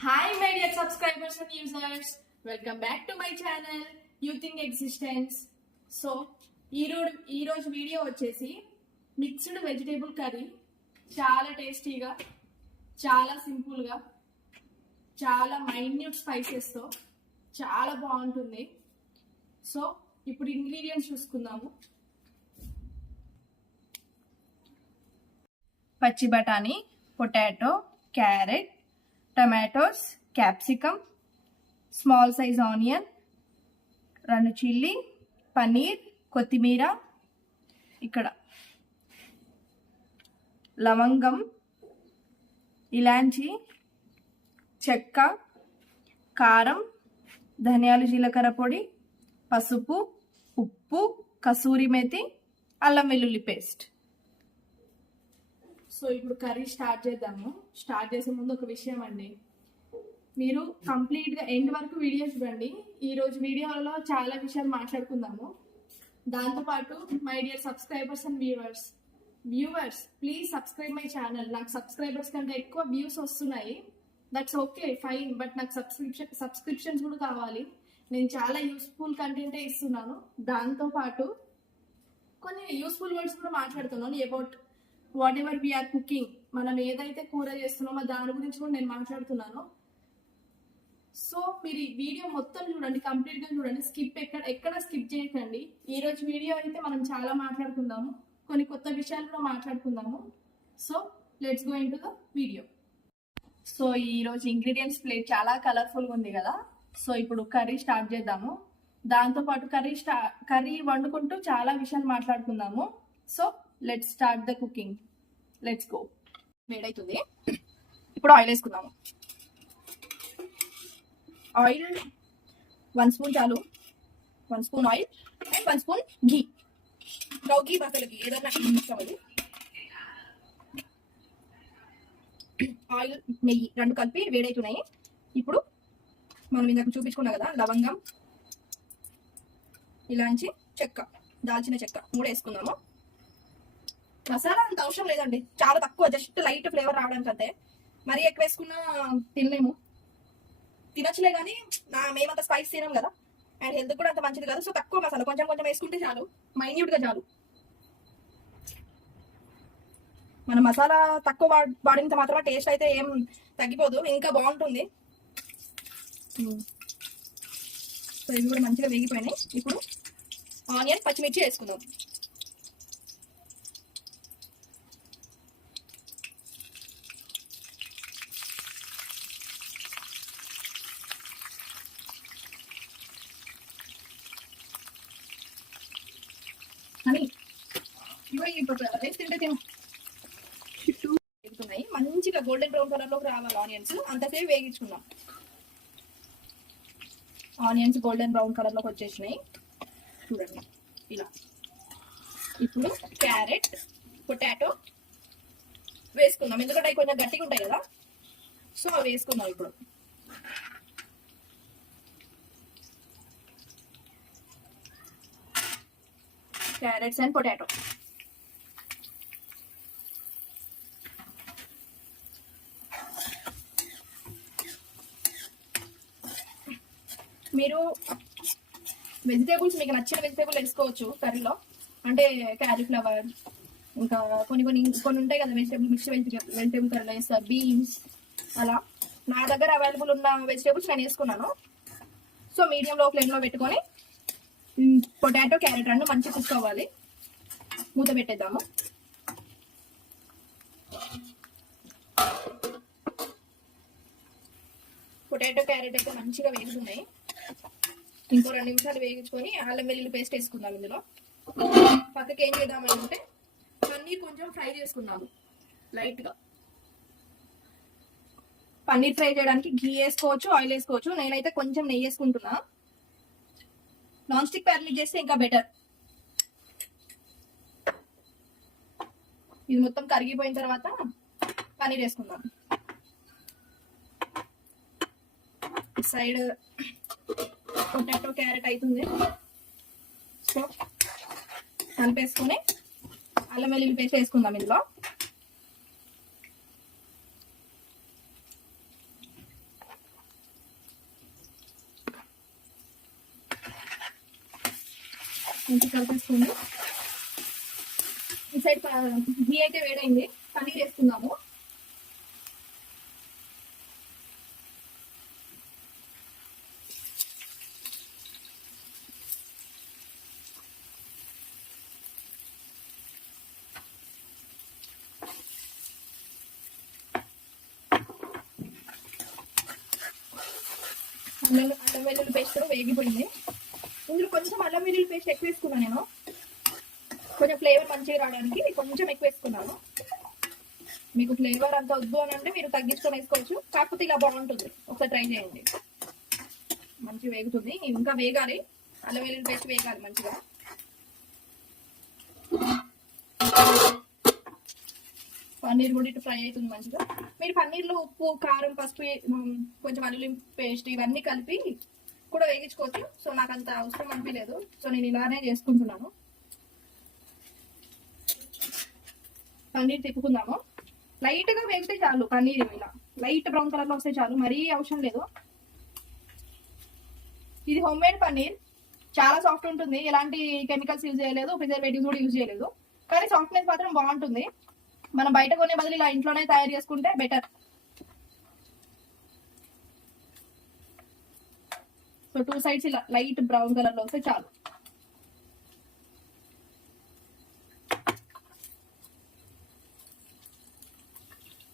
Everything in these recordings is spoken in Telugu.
Hi my dear subscribers and users, welcome back to my channel Youthing Existence. So ఈరోజు వీడియో వచ్చేసి మిక్స్డ్ వెజిటేబుల్ కర్రీ. చాలా టేస్టీగా, చాలా సింపుల్గా, చాలా మైన్యూట్ స్పైసెస్తో చాలా బాగుంటుంది. సో ఇప్పుడు ఇంగ్రీడియంట్స్ చూసుకుందాము. పచ్చి బఠానీ, potato, carrot, tomatoes, capsicum, small size onion, 2 chilli, paneer, కొత్తిమీర, ఇక్కడ లవంగం, ఇలాంచి, చెక్క, కారం, ధనియాలు, జీలకర్ర పొడి, పసుపు, ఉప్పు, కసూరి మేతి, అల్లం వెల్లుల్లి పేస్ట్. సో ఇప్పుడు కర్రీ స్టార్ట్ చేద్దాము. స్టార్ట్ చేసే ముందు ఒక విషయం అండి, మీరు కంప్లీట్గా ఎండ్ వరకు వీడియో చూడండి. ఈరోజు వీడియోలో చాలా విషయాలు మాట్లాడుకుందాము. దాంతోపాటు my dear subscribers and viewers please subscribe my channel. నాకు సబ్స్క్రైబర్స్ కంటే ఎక్కువ వ్యూస్ వస్తున్నాయి, దట్స్ ఓకే ఫైన్, బట్ నాకు సబ్స్క్రిప్షన్స్ కూడా కావాలి. నేను చాలా యూస్ఫుల్ కంటెంటే ఇస్తున్నాను. దాంతోపాటు కొన్ని యూస్ఫుల్ వర్డ్స్ కూడా మాట్లాడుతున్నాను. About whatever we're cooking, మనం ఏదైతే కూర చేస్తున్నామో దాని గురించి కూడా నేను మాట్లాడుతున్నాను. సో మీరు ఈ వీడియో మొత్తం చూడండి, కంప్లీట్గా చూడండి, ఎక్కడ స్కిప్ చేయకండి. ఈరోజు వీడియో అయితే మనం చాలా మాట్లాడుకుందాము, కొన్ని కొత్త విషయాలు కూడా మాట్లాడుకుందాము. So let's go in to the video. So ఈరోజు ఇంగ్రీడియంట్స్ ప్లేట్ చాలా కలర్ఫుల్గా ఉంది కదా. సో ఇప్పుడు కర్రీ స్టార్ట్ చేద్దాము. దాంతోపాటు కర్రీ వండుకుంటూ చాలా విషయాలు మాట్లాడుకుందాము. So let's start the cooking. Let's go. వేడైతుంది, ఇప్పుడు ఆయిల్ వేసుకుందాము. ఆయిల్ 1 స్పూన్ చాలు. 1 spoon oil and 1 spoon ghee. Ghee బసలు ఘీ ఏదన్నా ఇష్టమది. ఆయిల్, నెయ్యి 2 కలిపి వేడైతున్నాయి. ఇప్పుడు మనం ఇందాక చూపించుకున్నాం కదా, లవంగం, ఇలాంచి, చెక్క, దాల్చిన చెక్క 3 వేసుకుందాము. మసాలా అంత అవసరం లేదండి, చాలా తక్కువ, జస్ట్ లైట్ ఫ్లేవర్ రావడానికి అంతే. మరీ ఎక్కువ వేసుకున్నా తినలేము, తినచ్చులే కానీ మేమంత స్పైస్ తినాం కదా, అండ్ హెల్త్ కూడా అంత మంచిది కదా. సో తక్కువ మసాలా, కొంచెం కొంచెం వేసుకుంటే చాలు, మైన్యూట్గా చాలు. మన మసాలా తక్కువ వాడినంత మాత్రమే టేస్ట్ అయితే ఏం తగ్గిపోదు, ఇంకా బాగుంటుంది. సో ఇవి కూడా మంచిగా వేగిపోయినాయి. ఇప్పుడు ఆనియన్, పచ్చిమిర్చి వేసుకుందాం. అని ఇవి ఇప్పుడు వేసి తింటే చుట్టూ వేగుతున్నాయి, మంచిగా గోల్డెన్ బ్రౌన్ కలర్లోకి రావాలి ఆనియన్స్. అంతసేపు వేగించుకుందాం. ఆనియన్స్ గోల్డెన్ బ్రౌన్ కలర్లోకి వచ్చేసినాయి చూడండి ఇలా. ఇప్పుడు క్యారెట్, పొటాటో వేసుకుందాం, ఎందుకంటే అవి కొంచెం గట్టిగా ఉంటాయి కదా. సో అవి వేసుకుందాం ఇప్పుడు. Carrots and potato. మీరు వెజిటేబుల్స్ మీకు నచ్చిన వెజిటేబుల్ వేసుకోవచ్చు కర్రీలో, అంటే క్యాలీఫ్లవర్, ఇంకా కొన్ని ఉంటాయి కదా మిక్స్డ్ వెజిటేబుల్ కర్రీలో వేస్తారు, బీన్స్ అలా. నా దగ్గర అవైలబుల్ ఉన్న వెజిటేబుల్స్ నేను వేసుకున్నాను. సో మీడియంలో ఫ్లేమ్లో పెట్టుకొని పొటాటో, క్యారెట్ 2 మంచిగా కుక్ అవ్వాలి. మూత పెట్టేద్దాము. పొటాటో, క్యారెట్ అయితే మంచిగా వేగుతున్నాయి. ఇంకో 2 నిమిషాలు వేగించుకొని అల్లం వెల్లుల్లి పేస్ట్ వేసుకుందాం. ఇందులో పక్కకి ఏం చేద్దామని అంటే పన్నీర్ కొంచెం ఫ్రై చేసుకుందాము లైట్గా. పన్నీర్ ఫ్రై చేయడానికి ఘీ వేసుకోవచ్చు, ఆయిల్ వేసుకోవచ్చు. నేనైతే కొంచెం నెయ్యి వేసుకుంటున్నా. నాన్ స్టిక్ ప్యాన్ మీద చేస్తే ఇంకా బెటర్. ఇది మొత్తం కరిగిపోయిన తర్వాత పన్నీర్ వేసుకుందాం. సైడ్ పొటాటో, క్యారెట్ అవుతుంది. సో కలిపేసుకొని అల్లం వెల్లుల్లి పేస్ట్ వేసుకుందాం ఇందులో. మంచిగా కలిపేసుకోండి. ఈ సైడ్ ఘీ అయితే వేడైంది, పన్నీర్ వేసుకుందాము. అల్లం వెల్లుల్లి పేస్ట్ కూడా వేగిపోయింది. ఇందులో కొంచెం అల్లం వెల్లుల్లి పేస్ట్ ఎక్కువ వేసుకున్నాను నేను, కొంచెం ఫ్లేవర్ మంచిగా రావడానికి కొంచెం ఎక్కువ వేసుకున్నాను. మీకు ఫ్లేవర్ అంత వద్దు అని అంటే మీరు తగ్గించుకొని వేసుకోవచ్చు, కాకపోతే ఇలా బాగుంటుంది, ఒకసారి ట్రై చేయండి. మంచిగా వేగుతుంది, ఇంకా వేగాలి, అల్లం వెల్లుల్లి పేస్ట్ వేగాలి మంచిగా. పన్నీర్ కూడా ఇటు ఫ్రై అవుతుంది మంచిగా. మీరు పన్నీర్లో ఉప్పు, కారం, పసుపు, కొంచెం అల్లం పేస్ట్ ఇవన్నీ కలిపి కూడా వేగించుకోవచ్చు. సో నాకు అంత అవసరం అనిపించలేదు, సో నేను ఇలానే చేసుకుంటున్నాను. పన్నీర్ తిప్పుకుందాము. లైట్గా వేగితే చాలు, పన్నీర్ ఇలా లైట్ బ్రౌన్ కలర్లో వస్తే చాలు, మరీ అవసరం లేదు. ఇది హోమ్ మేడ్ పన్నీర్, చాలా సాఫ్ట్ ఉంటుంది, ఎలాంటి కెమికల్స్ యూజ్ చేయలేదు, ప్రిజర్వేటివ్స్ కూడా యూజ్ చేయలేదు, కానీ సాఫ్ట్నెస్ మాత్రం బాగుంటుంది. మనం బయట కొనే బదులు ఇలా ఇంట్లోనే తయారు చేసుకుంటే బెటర్. సో 2 సైడ్స్ ఇలా లైట్ బ్రౌన్ కలర్ లో వస్తే చాలు.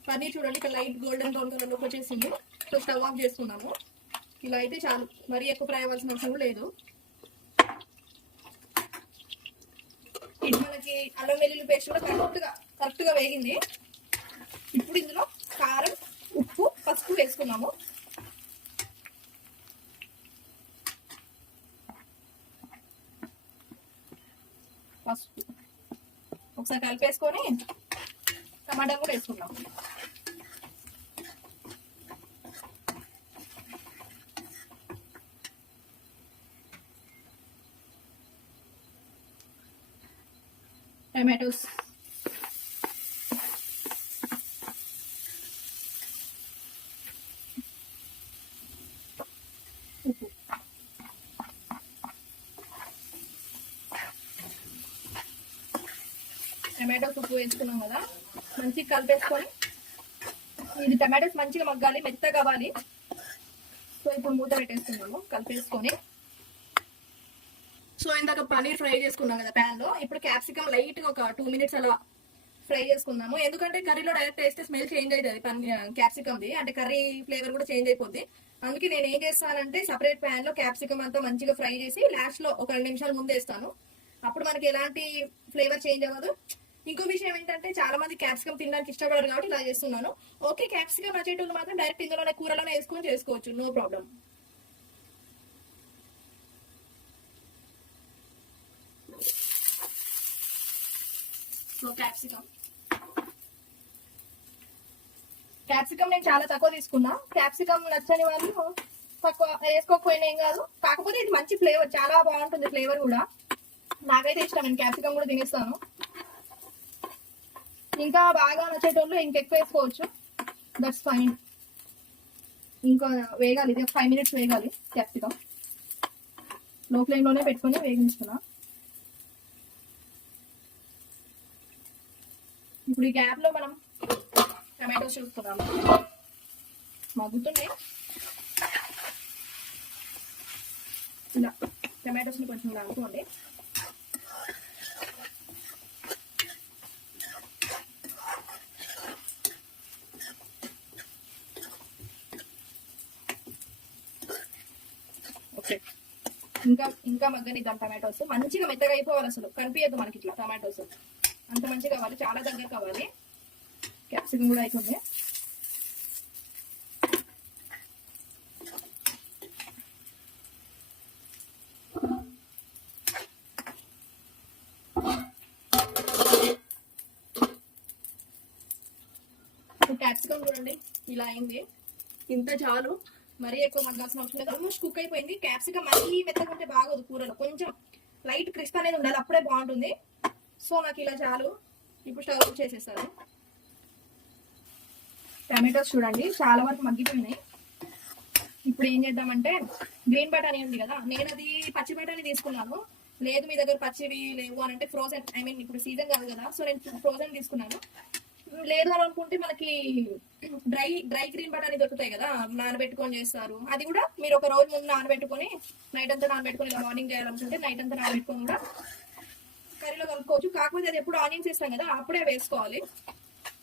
పన్నీర్ చూడండి ఇక్కడ లైట్ గోల్డెన్ బ్రౌన్ కలర్ లోకి వచ్చేసింది. సో స్టవ్ ఆఫ్ చేసుకున్నాము. ఇలా అయితే చాలు, మరీ ఎక్కువ ఫ్రై అవ్వాల్సిన అవసరం లేదు. ఇది మనకి అల్లం వెల్లుల్లి పేస్ట్ కూడా కరెక్ట్ గా వేగింది. ఇప్పుడు ఇందులో కారం, ఉప్పు, పసుపు వేసుకున్నాము. పసుపు ఒకసారి కలిపేసుకొని టమాటా కూడా వేసుకున్నాము. టమాటోస్, ఉప్పు, టమాటోస్ ఉప్పు వేసుకున్నాం కదా, మంచిగా కలిపేసుకొని ఇది టమాటోస్ మంచిగా మగ్గాలి, మెత్తగా కావాలి. సో ఇప్పుడు మూత పెట్టేసుకున్నాము కలిపేసుకొని. సో ఇందాక పన్నీర్ ఫ్రై చేసుకున్నాం కదా ప్యాన్ లో, ఇప్పుడు క్యాప్సికమ్ లైట్ గా ఒక 2 మినిట్స్ అలా ఫ్రై చేసుకుందాము. ఎందుకంటే కర్రీలో డైరెక్ట్ వేస్తే స్మెల్ చేంజ్ అవుతుంది క్యాప్సికమ్ది, అంటే కర్రీ ఫ్లేవర్ కూడా చేంజ్ అయిపోద్ది. అందుకే నేను ఏం చేస్తానంటే సపరేట్ ప్యాన్ లో క్యాప్సికమ్ అంతా మంచిగా ఫ్రై చేసి లాస్ట్ లో ఒక 2 నిమిషాలు ముందు వేస్తాను. అప్పుడు మనకి ఎలాంటి ఫ్లేవర్ చేంజ్ అవ్వదు. ఇంకో విషయం ఏంటంటే చాలా మంది క్యాప్సికమ్ తినడానికి ఇష్టపడరు కాబట్టి ఇలా చేస్తున్నాను. ఓకే, క్యాప్సికమ్ నచ్చేటోళ్ళు మాత్రం డైరెక్ట్ ఇందులోనే కూరలోనే వేసుకొని చేసుకోవచ్చు, నో ప్రాబ్లం. సో క్యాప్సికమ్ నేను చాలా తక్కువ తీసుకున్నా. క్యాప్సికమ్ నచ్చని వాళ్ళు తక్కువ వేసుకోకపోయినా ఏం కాదు, కాకపోతే ఇది మంచి ఫ్లేవర్, చాలా బాగుంటుంది ఫ్లేవర్ కూడా. నాకైతే ఇష్టం, నేను క్యాప్సికమ్ కూడా తినేస్తాను. ఇంకా బాగా నచ్చేటోళ్ళు ఇంకెక్కువ వేసుకోవచ్చు, దట్స్ ఫైన్. ఇంకా వేగాలి, ఇది 5 మినిట్స్ వేగాలి క్యాప్సికమ్. లో ఫ్లేమ్ లోనే పెట్టుకొని వేగించుకున్నా. ఇప్పుడు ఈ గ్యాప్ లో మనం టమాటోస్ చూస్తున్నాము, మగ్గుతున్నాయి. ఇలా టమాటోస్ ని కొంచెం లాగుకోండి. ఓకే, ఇంకా మగ్గనిద్దాం. టమాటోస్ మంచిగా మెత్తగా అయిపోవాలి, అసలు కనిపించద్దు మనకి ఇట్లా. టమాటోస్ అంత మంచిగా కావాలి, చాలా దగ్గర కావాలి. క్యాప్సికమ్ కూడా అయిపోయింది. క్యాప్సికమ్ చూడండి ఇలా అయింది, ఇంత చాలు, మరీ ఎక్కువ మగ్గాల్సిన అవసరం లేదు. ఆల్మోస్ట్ కుక్ అయిపోయింది. క్యాప్సికమ్ మరీ మెత్తకుంటే బాగోదు కూరలో, కొంచెం లైట్ క్రిస్ప్ అనేది ఉండాలి, అప్పుడే బాగుంటుంది. సో నాకు ఇలా చాలు. ఇప్పుడు స్టవ్ ఆఫ్ చేసేస్తాను. టమాటోస్ చూడండి చాలా వరకు మగ్గిపోయినాయి. ఇప్పుడు ఏం చేద్దామంటే గ్రీన్ బటానీ ఉంది కదా, నేను అది పచ్చి బటానీ తీసుకున్నాను. లేదు మీ దగ్గర పచ్చివి లేవు అని అంటే ఫ్రోజన్, ఐ మీన్ ఇప్పుడు సీజన్ కాదు కదా, సో నేను ఫ్రోజన్ తీసుకున్నాను. లేదు అని అనుకుంటే మనకి డ్రై గ్రీన్ బటానీ దొరుకుతాయి కదా, నానబెట్టుకొని చేస్తారు. అది కూడా మీరు ఒక రోజు ముందు నానబెట్టుకొని నైట్ అంతా నానబెట్టుకొని ఇలా మార్నింగ్ చేయాలనుకుంటే నైట్ అంతా నానబెట్టుకొని కూడా కర్రీలో కలుపుకోవచ్చు. కాకపోతే అది ఎప్పుడు ఆనియన్స్ వేస్తాం కదా అప్పుడే వేసుకోవాలి.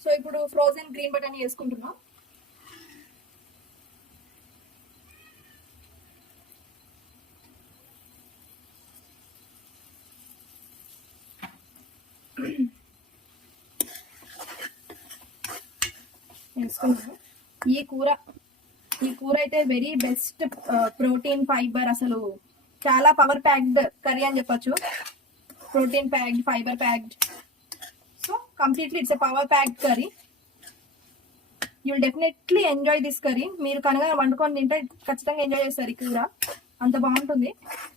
సో ఇప్పుడు ఫ్రోజన్ గ్రీన్ బటానీ వేసుకుంటున్నాం. వేసుకున్నాను. ఈ కూర అయితే వెరీ బెస్ట్ ప్రోటీన్ ఫైబర్, అసలు చాలా పవర్ ప్యాక్డ్ కర్రీ అని చెప్పొచ్చు. Protein packed, fibre packed, so completely it's a power packed curry. You will definitely enjoy this curry. మీరు కనుక వండుకొని తింటే ఖచ్చితంగా ఎంజాయ్ చేస్తారు ఈ కూర, అంత బాగుంటుంది.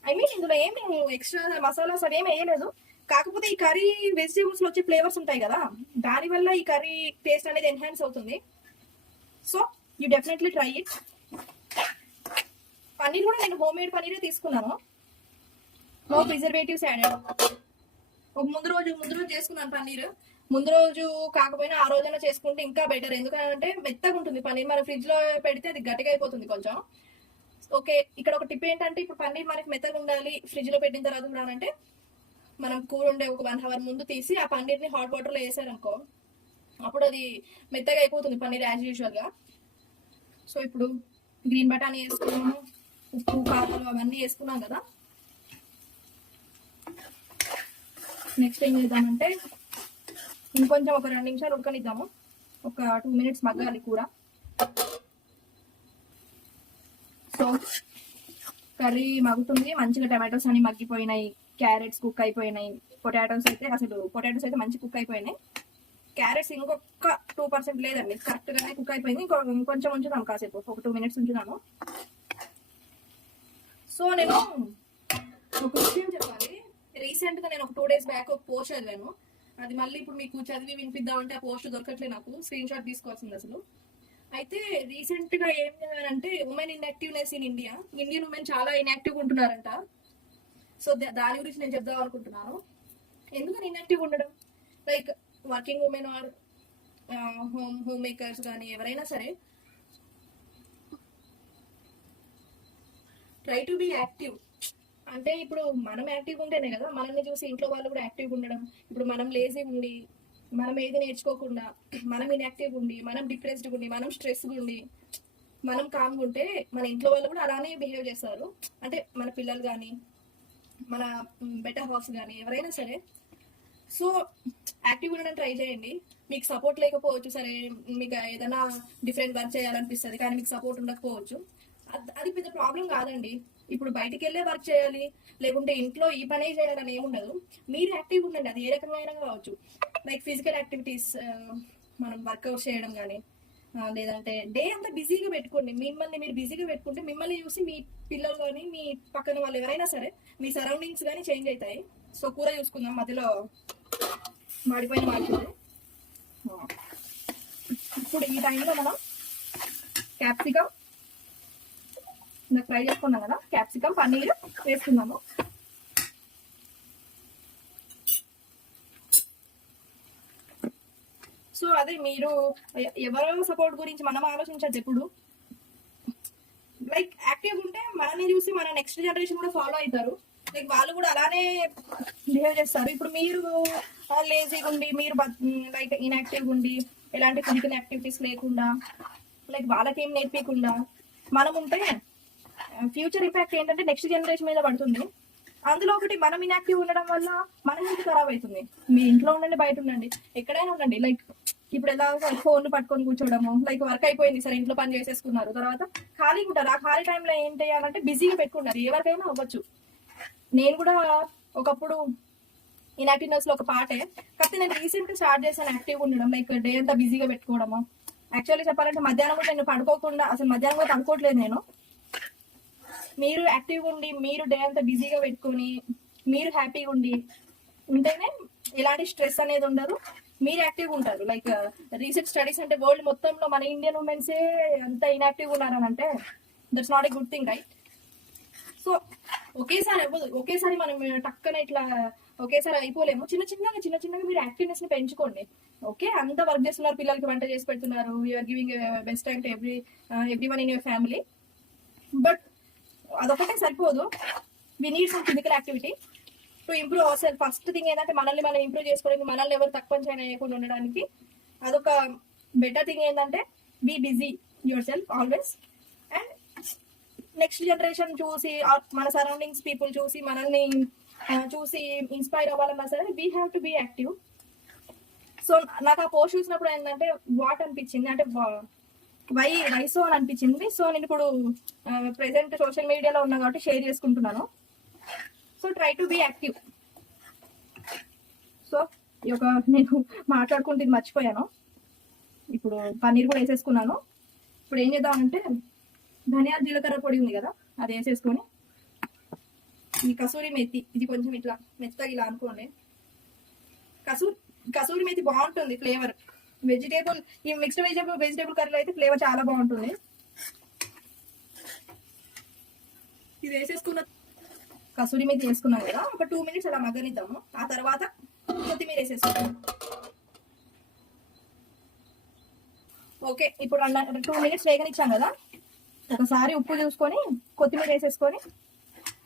ఐ మీన్ ఇందులో ఏమి ఎక్స్ట్రా మసాలాస్ అవి ఏమి వేయలేదు. కాకపోతే ఈ కర్రీ వెజిటేబుల్స్ లో వచ్చే ఫ్లేవర్స్ ఉంటాయి కదా, దానివల్ల ఈ కర్రీ టేస్ట్ అనేది ఎన్హాన్స్ అవుతుంది. So you definitely try it. Paneer కూడా నేను హోమ్ మేడ్ పన్నీరే తీసుకున్నాను, నో ప్రిజర్వేటివ్స్ యాడెడ్. ఒక ముందు రోజు చేసుకున్నాను పన్నీర్. ముందు రోజు కాకపోయినా ఆ రోజైనా చేసుకుంటే ఇంకా బెటర్, ఎందుకంటే మెత్తగా ఉంటుంది పన్నీర్. మన ఫ్రిడ్జ్ లో పెడితే అది గట్టిగా అయిపోతుంది కొంచెం. ఓకే, ఇక్కడ ఒక టిప్ ఏంటంటే ఇప్పుడు పన్నీర్ మనకి మెత్తగా ఉండాలి ఫ్రిడ్జ్ లో పెట్టిన తర్వాత కూడా అంటే మనం కూర ఉండే ఒక 1 hour ముందు తీసి ఆ పన్నీర్ని హాట్ వాటర్లో వేసారనుకో, అప్పుడు అది మెత్తగా అయిపోతుంది పన్నీర్ యాజ్ యూజువల్ గా. సో ఇప్పుడు గ్రీన్ బటానీ వేసుకున్నాము, ఉప్పు కారాలు అవన్నీ వేసుకున్నాం కదా. నెక్స్ట్ ఏం చేద్దామంటే ఇంకొంచెం ఒక 2 నిమిషాలు ఉడకనిద్దాము, ఒక 2 minutes మగ్గాలి కూర. సో కర్రీ మగ్గుతుంది మంచిగా, టమాటోస్ అన్ని మగ్గిపోయినాయి, క్యారెట్స్ కుక్ అయిపోయినాయి, పొటాటోస్ అయితే మంచి కుక్ అయిపోయినాయి. క్యారెట్స్ ఇంకొక 2% లేదండి, కరెక్ట్ గానే కుక్ అయిపోయింది. ఇంకొంచెం ఉంచుదాం కాసేపు, ఒక 2 minutes ఉంచుదాము. సో నేను ఒక విషయం చెప్పాలి. రీసెంట్ గా నేను ఒక 2 days బ్యాక్ ఒక పోస్ట్ చదివాను, అది మళ్ళీ ఇప్పుడు మీకు చదివి వినిపిద్దామంటే ఆ పోస్ట్ దొరకట్లే, నాకు స్క్రీన్ షాట్ తీసుకోవాల్సింది అసలు. అయితే రీసెంట్ గా ఏం చేయాలంటే women inactiveness in Indian women చాలా ఇన్యాక్టివ్ ఉంటున్నారంట. సో దాని గురించి నేను చెప్దాం అనుకుంటున్నాను. ఎందుకని ఇన్యాక్టివ్ ఉండడం, like working women or homemakers కానీ ఎవరైనా సరే ట్రై టు బి యాక్టివ్. అంటే ఇప్పుడు మనం యాక్టివ్ ఉంటేనే కదా మనల్ని చూసి ఇంట్లో వాళ్ళు కూడా యాక్టివ్ ఉండడం. ఇప్పుడు మనం లేజీ ఉండి, మనం ఏది నేర్చుకోకుండా, మనం ఇన్యాక్టివ్ ఉండి, మనం డిప్రెస్డ్ ఉండి, మనం స్ట్రెస్ ఉండి, మనం కామ్గా ఉంటే మన ఇంట్లో వాళ్ళు కూడా అలానే బిహేవ్ చేస్తారు. అంటే మన పిల్లలు కానీ, మన బెటర్ హాఫ్స్ కానీ ఎవరైనా సరే. సో యాక్టివ్ ఉండడం ట్రై చేయండి. మీకు సపోర్ట్ లేకపోవచ్చు, సరే మీకు ఏదైనా డిఫరెంట్ వర్క్ చేయాలనిపిస్తుంది కానీ మీకు సపోర్ట్ ఉండకపోవచ్చు, అది పెద్ద ప్రాబ్లం కాదండి. ఇప్పుడు బయటికి వెళ్ళే వర్క్ చేయాలి లేకుంటే ఇంట్లో ఈ పనే చేయాలని ఏముండదు. మీరు యాక్టివ్ ఉండండి, అది ఏ రకమైన కావచ్చు. లైక్ ఫిజికల్ యాక్టివిటీస్, మనం వర్కౌట్ చేయడం కానీ, లేదంటే డే అంతా బిజీగా పెట్టుకోండి. మిమ్మల్ని మీరు బిజీగా పెట్టుకుంటే మిమ్మల్ని చూసి మీ పిల్లలు కానీ, మీ పక్కన వాళ్ళు ఎవరైనా సరే, మీ సరౌండింగ్స్ కానీ చేంజ్ అవుతాయి. సో కూర చూసుకుందాం, మధ్యలో మాడిపోయిన మాడిపోయింది. ఇప్పుడు ఈ టైంలో మనం క్యాప్సికమ్ ఫ్రై చేసుకున్నాం కదా, క్యాప్సికమ్ పన్నీర్ వేసుకున్నాము. సో అదే మీరు ఎవరో సపోర్ట్ గురించి మనం ఆలోచించద్దు ఎప్పుడు. లైక్ యాక్టివ్ ఉంటే మనల్ని చూసి మన నెక్స్ట్ జనరేషన్ కూడా ఫాలో అవుతారు. లైక్ వాళ్ళు కూడా అలానే బిహేవ్ చేస్తారు. ఇప్పుడు మీరు లేజీగా ఉండి, మీరు లైక్ ఇన్యాక్టివ్గా ఉండి, ఎలాంటి ఫిజికల్ యాక్టివిటీస్ లేకుండా, లైక్ వాళ్ళకేం నేర్పించకుండా మనం ఉంటే ఫ్యూచర్ ఇంపాక్ట్ ఏంటంటే నెక్స్ట్ జనరేషన్ మీద పడుతుంది. అందులో ఒకటి మనం ఇన్యాక్టివ్ ఉండడం వల్ల మన హెల్త్ ఖరాబ్ అవుతుంది. మీ ఇంట్లో ఉండండి, బయట ఉండండి, ఎక్కడైనా ఉండండి. లైక్ ఇప్పుడు ఎలా ఫోన్ పట్టుకొని కూర్చోవడము, లైక్ వర్క్ అయిపోయింది సరే ఇంట్లో పని చేసేసుకున్నారు, తర్వాత ఖాళీగా ఉంటారు. ఆ ఖాళీ టైంలో ఏం చేయాలంటే బిజీగా పెట్టుకున్నారు, ఎవరికైనా అవ్వచ్చు. నేను కూడా ఒకప్పుడు ఇన్యాక్టివ్నెస్ లో ఒక పార్టే, కాకపోతే నేను రీసెంట్ గా స్టార్ట్ చేశాను యాక్టివ్గా ఉండడం. లైక్ డే అంతా బిజీగా పెట్టుకోవడము. యాక్చువల్లీ చెప్పాలంటే మధ్యాహ్నం కూడా నేను పడుకోకుండా, అసలు మధ్యాహ్నం కూడా పడుకోవట్లేదు నేను. మీరు యాక్టివ్గా ఉండి, మీరు డే అంతా బిజీగా పెట్టుకొని, మీరు హ్యాపీగా ఉంటేనే ఎలాంటి స్ట్రెస్ అనేది ఉండదు, మీరు యాక్టివ్గా ఉంటారు. లైక్ రీసెంట్ స్టడీస్ అంటే వరల్డ్ మొత్తంలో మన ఇండియన్ ఉమెన్సే అంత ఇన్యాక్టివ్గా ఉన్నారని అంటే that's not a good thing, right? So ఒకేసారి అవ్వదు. ఒకేసారి మనం టక్కన ఇట్లా ఒకేసారి అయిపోలేము. చిన్న చిన్నగా మీరు యాక్టివ్నెస్ ని పెంచుకోండి. ఓకే, అంత వర్క్ చేస్తున్నారు, పిల్లలకి వంట చేసి పెడుతున్నారు, you're giving best time to every one in your family. But అదొకటే సరిపోదు. We need some physical activity to improve our self. First thing ఏంటంటే మనల్ని మనం ఇంప్రూవ్ చేసుకోవడానికి, మనల్ని ఎవరు తక్కువ చేయకుండా ఉండడానికి అదొక బెటర్ థింగ్ ఏంటంటే be busy your self always. And next generation చూసి, మన సరౌండింగ్స్ పీపుల్ చూసి, మనల్ని చూసి ఇన్స్పైర్ అవ్వాలన్నా సరే we have to be active. So నాకు ఆ పోస్ట్ చూసినప్పుడు ఏంటంటే వాట్ అనిపించింది అంటే వై సో అని అనిపించింది. సో నేను ఇప్పుడు ప్రెసెంట్ సోషల్ మీడియాలో ఉన్నా కాబట్టి షేర్ చేసుకుంటున్నాను. So try to be active. So ఈ యొక్క నేను మాట్లాడుకుంటే మర్చిపోయాను. ఇప్పుడు పన్నీర్ కూడా వేసేసుకున్నాను. ఇప్పుడు ఏం చేద్దామంటే ధనియాల జీలకర్ర పొడి ఉంది కదా, అది వేసేసుకొని ఈ కసూరి మెతి ఇది కొంచెం ఇట్లా మెత్తగా ఇలా అనుకోండి. కసూరి మెతి బాగుంటుంది ఫ్లేవర్. వెజిటేబుల్ ఈ మిక్స్డ్ వెజిటేబుల్ కర్రీలో అయితే ఫ్లేవర్ చాలా బాగుంటుంది. ఇది వేసేసుకున్న కసూరి మెతి వేసుకున్నాం కదా, ఒక 2 minutes అలా మగ్గనిద్దాము. ఆ తర్వాత కొత్తిమీర వేసేసుకుంటాం. ఓకే, ఇప్పుడు 2 minutes వేగనిచ్చాం కదా, ఒకసారి ఉప్పు చూసుకొని కొత్తిమీర వేసేసుకొని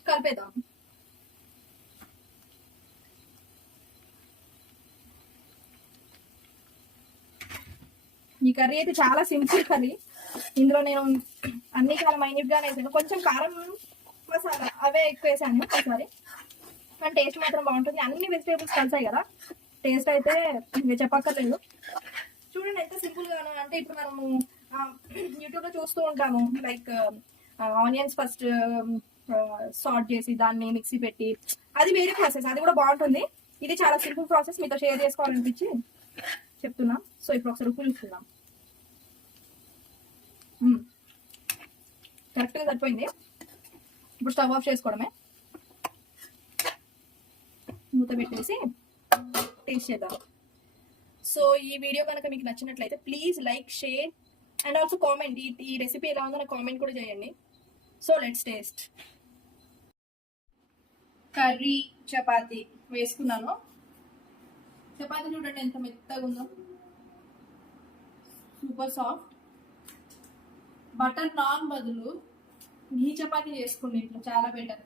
కలిపేద్దాం. ఈ కర్రీ అయితే చాలా సింపుల్ కర్రీ. ఇందులో నేను అన్ని చాలా మైన్యూట్ గానే వేసాను. కొంచెం కారం మసాలా అవే ఎక్కువ వేసాను ఒకసారి, కానీ టేస్ట్ మాత్రం బాగుంటుంది. అన్ని వెజిటేబుల్స్ కలిసాయి కదా, టేస్ట్ అయితే చెప్పక్కర్లేదు. చూడండి ఎంత సింపుల్ గా అంటే ఇప్పుడు మనము యూట్యూబ్ లో చూస్తూ ఉంటాము, లైక్ ఆనియన్స్ ఫస్ట్ సార్ట్ చేసి దాన్ని మిక్సీ పెట్టి, అది వేరే ప్రాసెస్, అది కూడా బాగుంటుంది. ఇది చాలా సింపుల్ ప్రాసెస్, మీతో షేర్ చేసుకోవాలనిపించి చెప్తున్నా. సో ఇప్పుడు ఒకసారి ఉప్పు చూస్తున్నాం. కరెక్ట్గా సరిపోయింది. ఇప్పుడు స్టవ్ ఆఫ్ చేసుకోవడమే. మూత పెట్టేసి టేస్ట్ చేద్దాం. సో ఈ వీడియో కనుక మీకు నచ్చినట్లయితే please like, share and also comment. ఈ రెసిపీ ఎలా ఉందో నాకు కామెంట్ కూడా చేయండి. So let's taste. Curry chapati వేసుకున్నాను. చపాతీ చూడండి ఎంత మెత్తగా ఉందో, సూపర్ సాఫ్ట్. బటర్ నాన్ బదులు ఘీ చపాతీ చేసుకుని ఇట్లా చాలా బెటర్.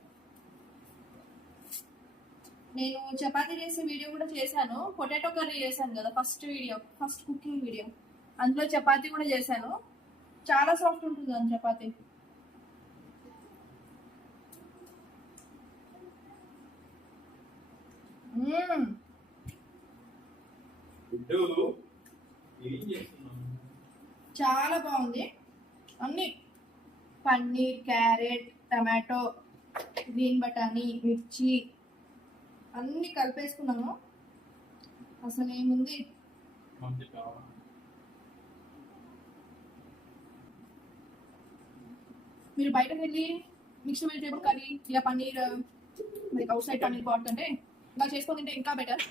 నేను చపాతీ చేసే వీడియో కూడా చేశాను, పొటాటో కర్రీ చేశాను కదా ఫస్ట్ కుకింగ్ వీడియో, అందులో చపాతీ కూడా చేశాను. చాలా సాఫ్ట్ ఉంటుంది అది చపాతీ. చాలా బాగుంది. అన్ని పన్నీర్, క్యారెట్, టమాటో, గ్రీన్ బటానీ, మిర్చి అన్ని కలిపేసుకున్నాము. అసలు ఏముంది, మీరు బయటకు వెళ్ళి మిక్స్డ్ వెజిటేబుల్ కర్రీ ఇలా పన్నీర్, మరి అవుట్ సైడ్ పన్నీర్ బాగుంటుంటే ఇలా చేసుకొని తింటే ఇంకా బెటర్.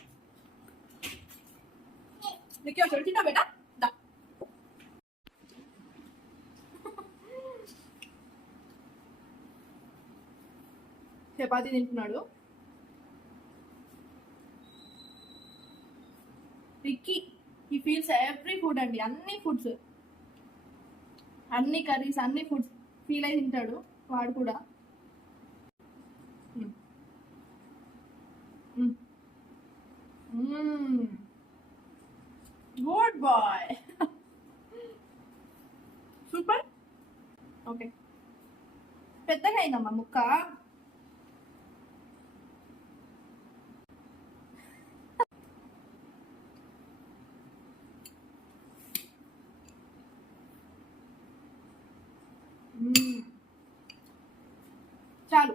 నీకు తింటా బెటర్. చపాతీ తింటున్నాడు విక్కీ. ఈ ఫీల్స్ ఎవ్రీ ఫుడ్ అండి, అన్ని ఫుడ్స్, అన్ని కర్రీస్, అన్ని ఫుడ్స్ ఫీల్ అయి తింటాడు వాడు కూడా. Good bye. సూపర్. ఓకే, పెద్దగా అయిందమ్మా ముక్క. చాలు.